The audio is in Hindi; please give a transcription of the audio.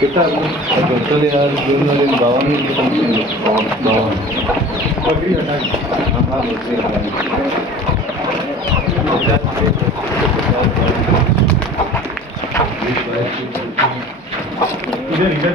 कितना चले यार जून वाले बावन में बावन बकरी हटा हाँ हाँ बकरी इधर इधर